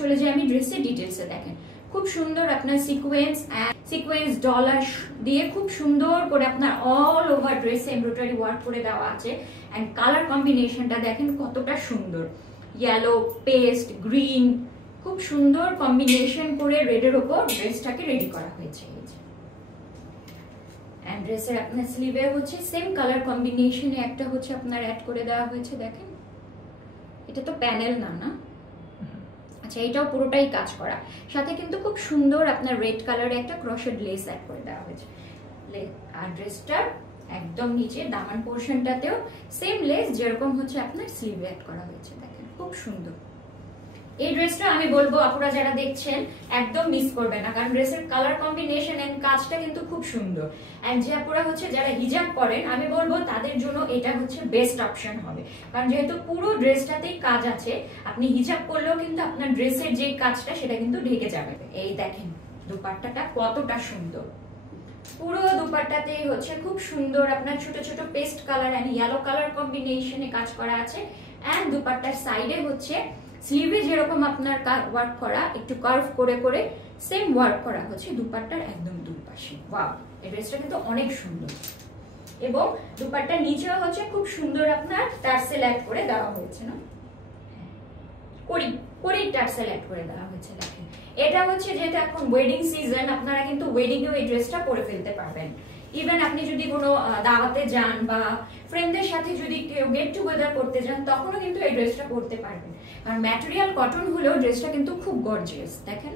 চলে যাই আমি ড্রেসের ডিটেলসে। দেখেন খুব সুন্দর আপনার সিকোয়েন্স ডলার দিয়ে খুব সুন্দর করে আপনার অল ওভার ড্রেসে এমব্রয়ডারি ওয়ার্ক করে দেওয়া আছে। এন্ড কালার কম্বিনেশনটা দেখেন কতটা সুন্দর, ইয়েলো, পেস্ট, গ্রিন, খুব সুন্দর কম্বিনেশন করে রেডের উপর ড্রেসটাকে রেডি করা হয়েছে। এন্ড ড্রেসের আপনার স্লিভে হচ্ছে সেম কালার কম্বিনেশনে একটা হচ্ছে আপনার অ্যাড করে দেওয়া হয়েছে। দেখেন এটা তো প্যানেল না, আচ্ছা এটাও পুরোটাই কাজ করা, সাথে কিন্তু খুব সুন্দর আপনার রেড কালারে একটা ক্রোশেড লেস অ্যাড করে দেওয়া হয়েছে। আর ড্রেসটার একদম নিচে দামান পোর্শনটাতেও সেম লেস যেরকম হচ্ছে আপনার স্লিভে অ্যাড করা হয়েছে। দেখেন খুব সুন্দর এই ড্রেসটা। আমি বলবো আপুরা যারা দেখছেন একদম মিস করবে না, কারণ ড্রেসের কালার কম্বিনেশন এন্ড কাজটা কিন্তু খুব সুন্দর। এন্ড যে আপুরা হচ্ছে যারা হিজাব করেন আমি বলবো তাদের জন্য এটা হচ্ছে বেস্ট অপশন হবে, কারণ যেহেতু পুরো ড্রেসটাতেই কাজ আছে, আপনি হিজাব করলেও কিন্তু আপনার ড্রেসের যে কাজটা সেটা কিন্তু ঢেকে যাবে। এই দেখেন দুপাট্টাটা কতটা সুন্দর, পুরো দুপাট্টাতে হচ্ছে খুব সুন্দর আপনার ছোট ছোট paste colour and yellow colour কম্বিনেশনে কাজ করা আছে। এন্ড দুপাট্টার সাইডে হচ্ছে স্লিভে যেরকম আপনার ওয়ার্ক করা একটু কার্ভ করে করে সেম ওয়ার্ক করা হচ্ছে দুপাট্টার একদম দুই পাশে। ওয়াও, এই ড্রেসটা কিন্তু অনেক সুন্দর। এবং দুপাট্টার নিচেও হচ্ছে খুব সুন্দর আপনার টার্সেল অ্যাড করে দেওয়া হয়েছে, না কড়ি টার্সেল অ্যাড করে দেওয়া হয়েছে। দেখেন এটা হচ্ছে যেহেতু এখন ওয়েডিং সিজন, আপনারা কিন্তু ওয়েডিং এও এই ড্রেসটা পরে ফেলতে পারবেন। ইভেন আপনি যদি কোনো দাওয়াতে যান বা ফ্রেন্ডদের সাথে যদি কেউ গেট টুগেদার করতে যান তখনও কিন্তু এই ড্রেসটা পরতে পারবেন, কারণ ম্যাটেরিয়াল কটন হলেও ড্রেসটা কিন্তু খুব গর্জিয়াস। দেখেন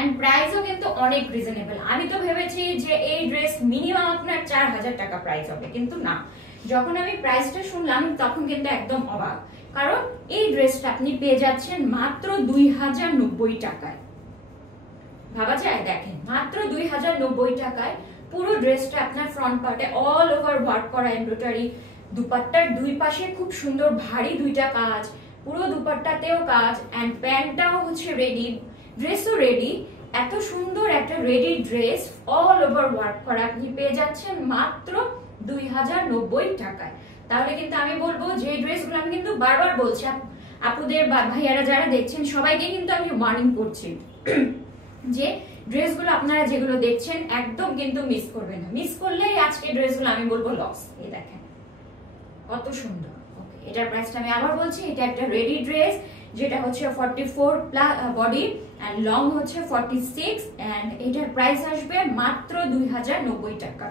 এন্ড প্রাইসও কিন্তু অনেক রিজনেবল। আমি তো ভেবেছি যে এই ড্রেস মিনিমাম আপনার 4000 টাকা প্রাইস হবে, কিন্তু না, যখন আমি প্রাইসটা শুনলাম তখন কিন্তু একদম অবাক, কারণ এই ড্রেসটা আপনি পেয়ে যাচ্ছেন মাত্র 2090 টাকায়। ভাবা যায়? দেখেন মাত্র 2090 টাকায় পুরো ড্রেসটা আপনার ফ্রন্ট পার্টে অল ওভার ওয়ার্ক করা এমব্রয়ডারি, দুপাট্টার দুই পাশে খুব সুন্দর ভারী দুইটা কাজ, পুরো দুপাট্টাতেও কাজ, এন্ড প্যান্টটাও হচ্ছে রেডি, ড্রেসও রেডি। এত সুন্দর একটা ready dress all over work করা আপনি পেয়ে যাচ্ছেন মাত্র 2090 টাকায়। তাহলে কিন্তু আমি বলবো যে ড্রেসগুলো, আমি কিন্তু বারবার বলছি আপুদের বা ভাইয়ারা যারা দেখছেন সবাইকে কিন্তু আমি ওয়ার্নিং করছি যে ড্রেসগুলো আপনারা যেগুলো দেখছেন একদম কিন্তু মিস করবেন না, মিস করলেই আজকে ড্রেসগুলো আমি বলবো লস। এই দেখেন কত সুন্দর। ওকে, এটার প্রাইসটা আমি আবার বলছি, এটা একটা রেডি ড্রেস যেটা হচ্ছে 44 প্লাস বডি এন্ড লং হচ্ছে 46 এন্ড এটার প্রাইস আসবে মাত্র 2090 টাকা।